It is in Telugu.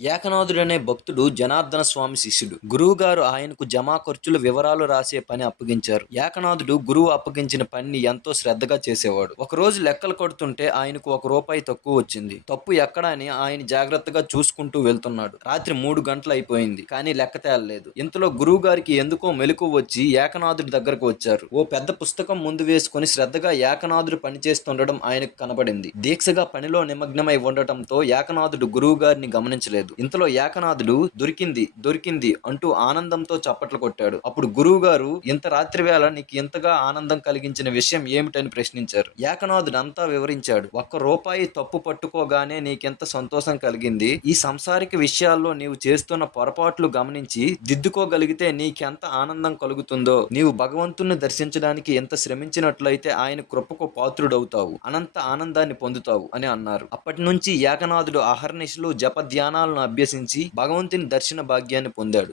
ఏకనాథుడనే భక్తుడు జనార్దన స్వామి శిష్యుడు. గురువుగారు ఆయనకు జమా ఖర్చుల వివరాలు రాసే పని అప్పగించారు. ఏకనాథుడు గురువు అప్పగించిన పనిని ఎంతో శ్రద్ధగా చేసేవాడు. ఒకరోజు లెక్కలు కడుతుంటే ఆయనకు ₹1 తక్కువ వచ్చింది. తప్పు ఎక్కడ అని ఆయన జాగ్రత్తగా చూసుకుంటూ వెళ్తున్నాడు. రాత్రి 3 గంటలయిపోయింది. కానీ లెక్క తేలలేదు. ఇంతలో గురువుగారికి ఎందుకో మెలకువ వచ్చి ఏకనాథుడి దగ్గరకు వచ్చారు. ఓ పెద్ద పుస్తకం ముందు వేసుకుని శ్రద్ధగా ఏకనాథుడు పనిచేస్తుండడం ఆయనకు కనబడింది. దీక్షగా పనిలో నిమగ్నమై ఉండటంతో ఏకనాథుడు గురువుగారిని గమనించలేదు. ఇంతలో ఏకనాథుడు దొరికింది దొరికింది అంటూ ఆనందంతో చప్పట్లు కొట్టాడు. అప్పుడు గురువు గారు, ఇంత రాత్రి వేళ నీకు ఇంతగా ఆనందం కలిగించిన విషయం ఏమిటని ప్రశ్నించారు. ఏకనాథుడు అంతా వివరించాడు. ₹1 తప్పు పట్టుకోగానే నీకెంత సంతోషం కలిగింది. ఈ సంసారిక విషయాల్లో నీవు చేస్తున్న పొరపాట్లు గమనించి దిద్దుకోగలిగితే నీకెంత ఆనందం కలుగుతుందో, నీవు భగవంతుణ్ణి దర్శించడానికి ఎంత శ్రమించినట్లయితే ఆయన కృపకు పాత్రుడవుతావు, అనంత ఆనందాన్ని పొందుతావు అని అన్నారు. అప్పటి నుంచి ఏకనాథుడు అహర్నిశలు జప ధ్యానాలను అభ్యసించి భగవంతుని దర్శన భాగ్యాన్ని పొందాడు.